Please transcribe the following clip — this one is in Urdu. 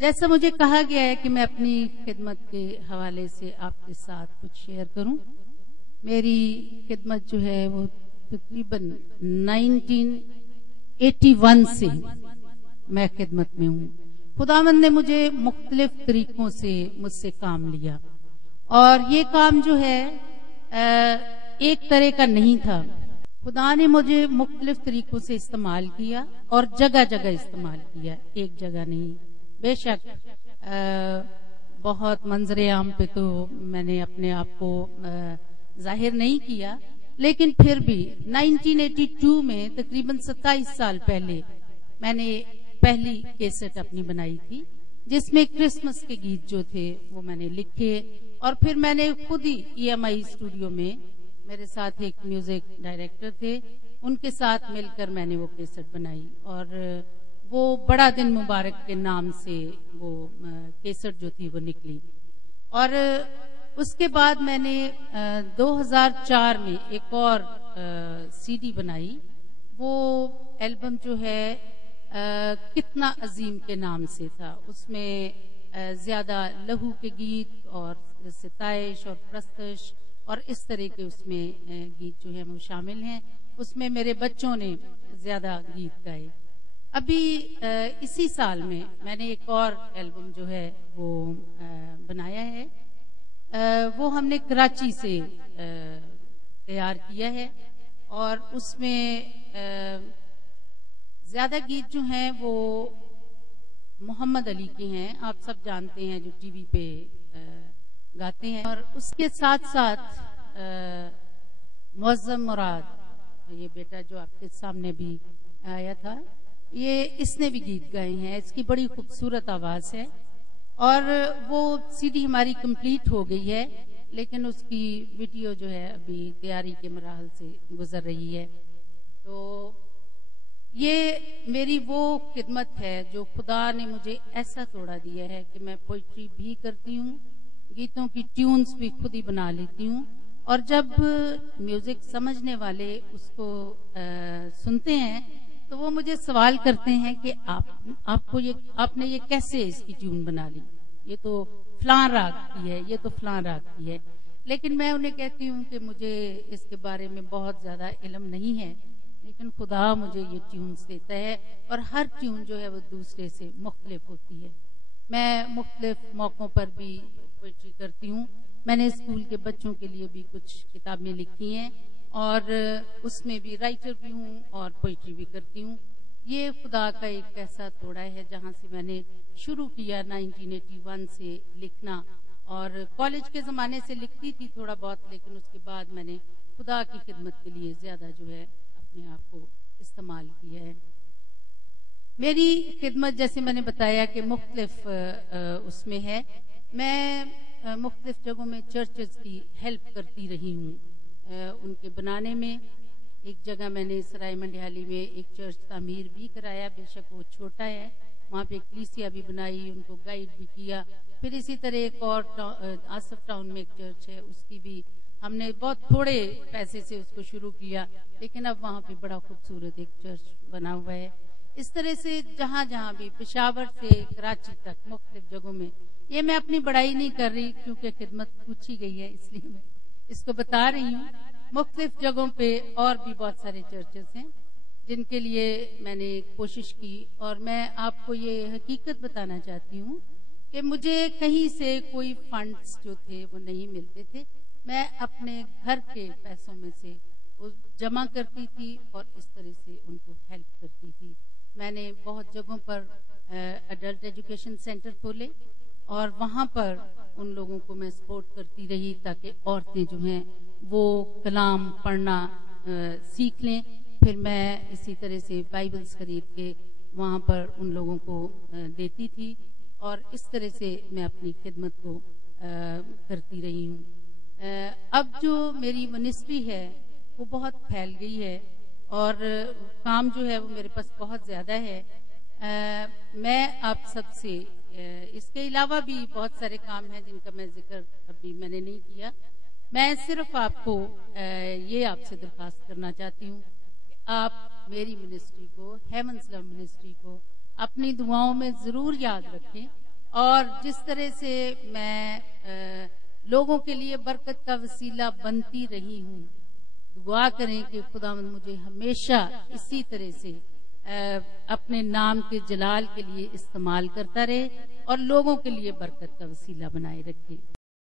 جیسا مجھے کہا گیا ہے کہ میں اپنی خدمت کے حوالے سے آپ کے ساتھ کچھ شیئر کروں. میری خدمت جو ہے وہ تقریباً 1981 سے میں خدمت میں ہوں. خداوند نے مجھے مختلف طریقوں سے مجھ سے کام لیا اور یہ کام جو ہے ایک طرح کا نہیں تھا. خدا نے مجھے مختلف طریقوں سے استعمال کیا اور جگہ جگہ استعمال کیا, ایک جگہ نہیں. بے شک بہت منظر عام پہ تو میں نے اپنے آپ کو ظاہر نہیں کیا, لیکن پھر بھی 1982 میں تقریباً 27 سال پہلے میں نے پہلی کیسٹ اپنی بنائی تھی, جس میں کرسمس کے گیت جو تھے وہ میں نے لکھے, اور پھر میں نے خود ہی EMI اسٹوڈیو میں, میرے ساتھ ایک میوزک ڈائریکٹر تھے, ان کے ساتھ مل کر میں نے وہ کیسٹ بنائی, اور وہ بڑا دن مبارک کے نام سے وہ کیسٹ جو تھی وہ نکلی. اور اس کے بعد میں نے 2004 میں ایک اور CD بنائی. وہ البم جو ہے کتنا عظیم کے نام سے تھا. اس میں زیادہ لہو کے گیت اور ستائش اور پرستش اور اس طرح کے اس میں گیت جو ہیں وہ شامل ہیں. اس میں میرے بچوں نے زیادہ گیت گائے. ابھی اسی سال میں نے ایک اور البم جو ہے وہ بنایا ہے. وہ ہم نے کراچی سے تیار کیا ہے, اور اس میں زیادہ گیت جو ہیں وہ محمد علی کے ہیں, آپ سب جانتے ہیں, جو ٹی وی پہ گاتے ہیں. اور اس کے ساتھ ساتھ معظم مراد, یہ بیٹا جو آپ کے سامنے بھی آیا تھا, یہ اس نے بھی گیت گائے ہیں. اس کی بڑی خوبصورت آواز ہے, اور وہ CD ہماری کمپلیٹ ہو گئی ہے, لیکن اس کی ویڈیو جو ہے ابھی تیاری کے مراحل سے گزر رہی ہے. تو یہ میری وہ خدمت ہے جو خدا نے مجھے ایسا توڑا دیا ہے کہ میں پوئٹری بھی کرتی ہوں, گیتوں کی ٹیونز بھی خود ہی بنا لیتی ہوں, اور جب میوزک سمجھنے والے اس کو سنتے ہیں تو وہ مجھے سوال کرتے ہیں کہ آپ نے یہ کیسے اس کی ٹیون بنا لی, یہ تو فلاں راگ کی ہے, یہ تو فلاں راگ کی ہے. لیکن میں انہیں کہتی ہوں کہ مجھے اس کے بارے میں بہت زیادہ علم نہیں ہے, لیکن خدا مجھے یہ ٹیونز دیتا ہے, اور ہر ٹیون جو ہے وہ دوسرے سے مختلف ہوتی ہے. میں مختلف موقعوں پر بھی پوئٹری کرتی ہوں. میں نے اسکول کے بچوں کے لیے بھی کچھ کتابیں لکھی ہیں, اور اس میں بھی رائٹر بھی ہوں اور پوئٹری بھی کرتی ہوں. یہ خدا کا ایک ایسا توڑا ہے جہاں سے میں نے شروع کیا 1981 سے لکھنا, اور کالج کے زمانے سے لکھتی تھی تھوڑا بہت, لیکن اس کے بعد میں نے خدا کی خدمت کے لیے زیادہ جو ہے اپنے آپ کو استعمال کیا ہے. میری خدمت جیسے میں نے بتایا کہ مختلف اس میں ہے. میں مختلف جگہوں میں چرچز کی ہیلپ کرتی رہی ہوں ان کے بنانے میں. ایک جگہ میں نے سرائے منڈیالی میں ایک چرچ تعمیر بھی کرایا, بے شک وہ چھوٹا ہے, وہاں پہ کلیسیا بھی بنائی, ان کو گائیڈ بھی کیا. پھر اسی طرح ایک اور آصف ٹاؤن میں ایک چرچ ہے, اس کی بھی ہم نے بہت تھوڑے پیسے سے اس کو شروع کیا, لیکن اب وہاں پہ بڑا خوبصورت ایک چرچ بنا ہوا ہے. اس طرح سے جہاں جہاں بھی, پشاور سے کراچی تک مختلف جگہوں میں. یہ میں اپنی بڑائی نہیں کر رہی کیونکہ خدمت پوچھی گئی ہے, اس لیے میں اس کو بتا رہی ہوں. مختلف جگہوں پہ اور بھی بہت سارے چرچز ہیں جن کے لیے میں نے کوشش کی, اور میں آپ کو یہ حقیقت بتانا چاہتی ہوں کہ مجھے کہیں سے کوئی فنڈز جو تھے وہ نہیں ملتے تھے. میں اپنے گھر کے پیسوں میں سے جمع کرتی تھی اور اس طرح سے ان کو ہیلپ کرتی تھی. میں نے بہت جگہوں پر ایڈلٹ ایجوکیشن سینٹر کھولے, اور وہاں پر ان لوگوں کو میں سپورٹ کرتی رہی تاکہ عورتیں جو ہیں وہ کلام پڑھنا سیکھ لیں. پھر میں اسی طرح سے بائبلز خرید کے وہاں پر ان لوگوں کو دیتی تھی, اور اس طرح سے میں اپنی خدمت کو کرتی رہی ہوں. اب جو میری منسٹری ہے وہ بہت پھیل گئی ہے, اور کام جو ہے وہ میرے پاس بہت زیادہ ہے. میں آپ سب سے اس کے علاوہ بھی بہت سارے کام ہیں جن کا میں ذکر ابھی میں نے نہیں کیا. میں صرف آپ کو یہ آپ سے درخواست کرنا چاہتی ہوں کہ آپ میری منسٹری کو, ہیونز لو منسٹری کو, اپنی دعاؤں میں ضرور یاد رکھیں, اور جس طرح سے میں لوگوں کے لیے برکت کا وسیلہ بنتی رہی ہوں، دعا کریں کہ خداوند مجھے ہمیشہ اسی طرح سے اپنے نام کے جلال کے لیے استعمال کرتا رہے اور لوگوں کے لیے برکت کا وسیلہ بنائے رکھے۔